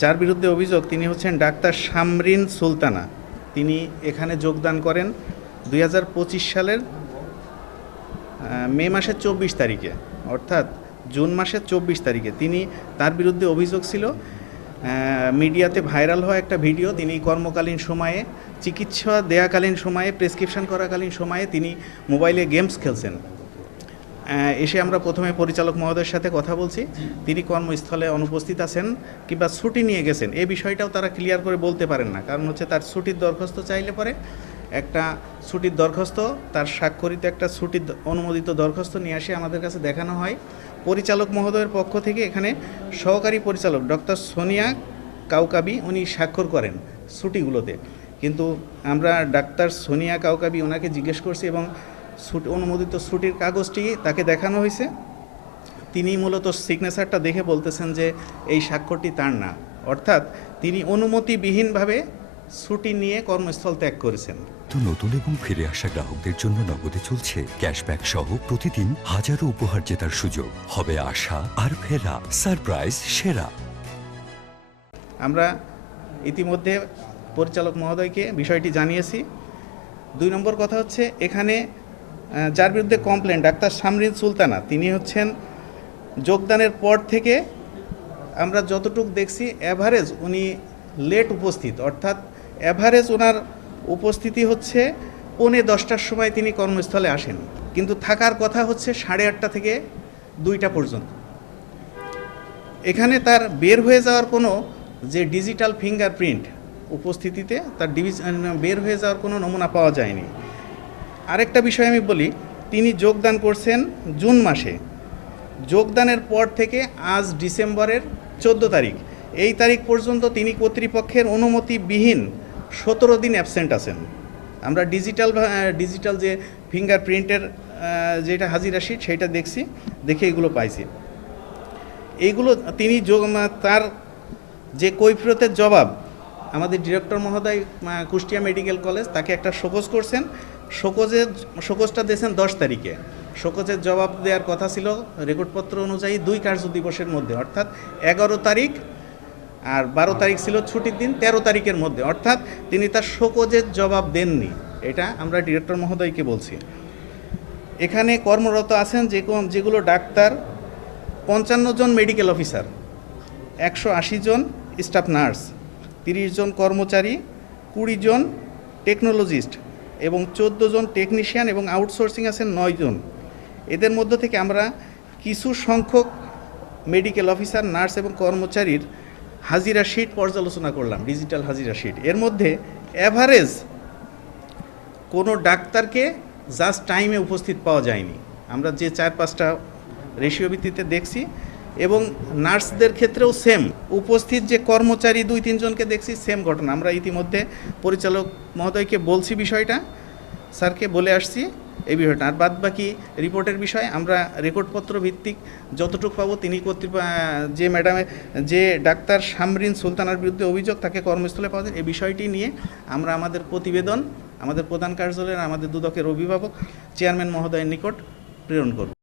যার বিরুদ্ধে অভিযোগ তিনি হচ্ছেন ডাক্তার শামরিন সুলতানা। তিনি এখানে যোগদান করেন 2025 সালের মে মাসের 24 তারিখে, অর্থাৎ জুন মাসের 24 তারিখে তার বিরুদ্ধে অভিযোগ ছিল মিডিয়াতে ভাইরাল হওয়া একটা ভিডিও। তিনি কর্মকালীন সময়ে, চিকিৎসা দেয়াকালীন সময়ে, প্রেসক্রিপশন করাকালীন সময়ে তিনি মোবাইলে গেমস খেলছেন। এসে আমরা প্রথমে পরিচালক মহোদয়ের সাথে কথা বলছি, তিনি কর্মস্থলে অনুপস্থিত আছেন কিংবা ছুটি নিয়ে গেছেন, এই বিষয়টাও তারা ক্লিয়ার করে বলতে পারেন না। কারণ হচ্ছে তার ছুটির দরখাস্ত চাইলে পরে একটা ছুটির দরখাস্ত, তার স্বাক্ষরিত একটা ছুটির অনুমোদিত দরখাস্ত নিয়ে আসে আমাদের কাছে দেখানো হয়। পরিচালক মহোদয়ের পক্ষ থেকে এখানে সহকারী পরিচালক ডক্টর সোনিয়া কাউকাবি উনি স্বাক্ষর করেন ছুটিগুলোতে, কিন্তু আমরা ডাক্তার সোনিয়া কাউকাবি ওনাকে জিজ্ঞেস করছি এবং অনুমোদিত ছুটির কাগজটি তাকে দেখানো হয়েছে। তিনি মূলত সিগনেচারটা দেখে বলতেছেন যে এই স্বাক্ষরটি তার না, অর্থাৎ তিনি অনুমতিবিহীনভাবে ছুটি নিয়ে কর্মস্থল ত্যাগ করেছেন। তো নতুন এবং ফিরে আসা গ্রাহকদের জন্য নগদে চলছে ক্যাশব্যাক সহ প্রতিদিন হাজারো উপহার জেতার সুযোগ। হবে আশা আর ফেরা সারপ্রাইজ সেরা। আমরা ইতিমধ্যে পরিচালক মহোদয়কে বিষয়টি জানিয়েছি। 2 নম্বর কথা হচ্ছে, এখানে যার বিরুদ্ধে কমপ্লেন ডাক্তার শামরিন সুলতানা, তিনি হচ্ছেন যোগদানের পর থেকে আমরা যতটুকু দেখছি অ্যাভারেজ উনি লেট উপস্থিত, অর্থাৎ অ্যাভারেজ ওনার উপস্থিতি হচ্ছে 9:45টার সময় তিনি কর্মস্থলে আসেন, কিন্তু থাকার কথা হচ্ছে 8:30 থেকে 2টা পর্যন্ত। এখানে তার বের হয়ে যাওয়ার কোনো যে ডিজিটাল ফিঙ্গারপ্রিন্ট উপস্থিতিতে তার বের হয়ে যাওয়ার কোনো নমুনা পাওয়া যায়নি। আরেকটা বিষয় আমি বলি, তিনি যোগদান করছেন জুন মাসে, যোগদানের পর থেকে আজ ডিসেম্বরের 14 তারিখ, এই তারিখ পর্যন্ত তিনি কর্তৃপক্ষের অনুমতিবিহীন 17 দিন অ্যাবসেন্ট আছেন। আমরা ডিজিটাল যে ফিঙ্গারপ্রিন্টের যেটা হাজিরা শিট সেইটা দেখে এগুলো পাইছি। এইগুলো তিনি তার যে কৈফিয়তের জবাব আমাদের ডিরেক্টর মহোদয় কুষ্টিয়া মেডিকেল কলেজ তাকে একটা শোকজ করছেন, শোকজটা দিয়েছেন 10 তারিখে। শোকজের জবাব দেওয়ার কথা ছিল রেকর্ডপত্র অনুযায়ী 2 কার্য দিবসের মধ্যে, অর্থাৎ 11 তারিখ, আর 12 তারিখ ছিল ছুটির দিন, 13 তারিখের মধ্যে, অর্থাৎ তিনি তার শোকজের জবাব দেননি। এটা আমরা ডিরেক্টর মহোদয়কে বলছি। এখানে কর্মরত আছেন যেগুলো ডাক্তার 55 জন মেডিকেল অফিসার, 180 জন স্টাফ নার্স, 30 জন কর্মচারী, 20 জন টেকনোলজিস্ট এবং 14 জন টেকনিশিয়ান এবং আউটসোর্সিং আছেন 9 জন। এদের মধ্য থেকে আমরা কিছু সংখ্যক মেডিকেল অফিসার, নার্স এবং কর্মচারীর হাজিরা শিট পর্যালোচনা করলাম, ডিজিটাল হাজিরা শিট। এর মধ্যে অ্যাভারেজ কোনো ডাক্তারকে জাস্ট টাইমে উপস্থিত পাওয়া যায়নি। আমরা যে 4-5টা রেশিও ভিত্তিতে দেখছি, এবং নার্সদের ক্ষেত্রেও সেম, উপস্থিত যে কর্মচারী 2-3 জনকে দেখছি সেম ঘটনা। আমরা ইতিমধ্যে পরিচালক মহোদয়কে বলছি, বিষয়টা স্যারকে বলে আসছি এই বিষয়টা। আর বাদ বাকি রিপোর্টের বিষয় আমরা রেকর্ডপত্র ভিত্তিক যতটুকু পাবো, তিনি যে ডাক্তার শামরিন সুলতানার বিরুদ্ধে অভিযোগ তাকে কর্মস্থলে পাওয়া যায়, এই বিষয়টি নিয়ে আমরা আমাদের প্রতিবেদন আমাদের প্রধান কার্যালয়ের আমাদের দুদকের অভিভাবক চেয়ারম্যান মহোদয়ের নিকট প্রেরণ করব।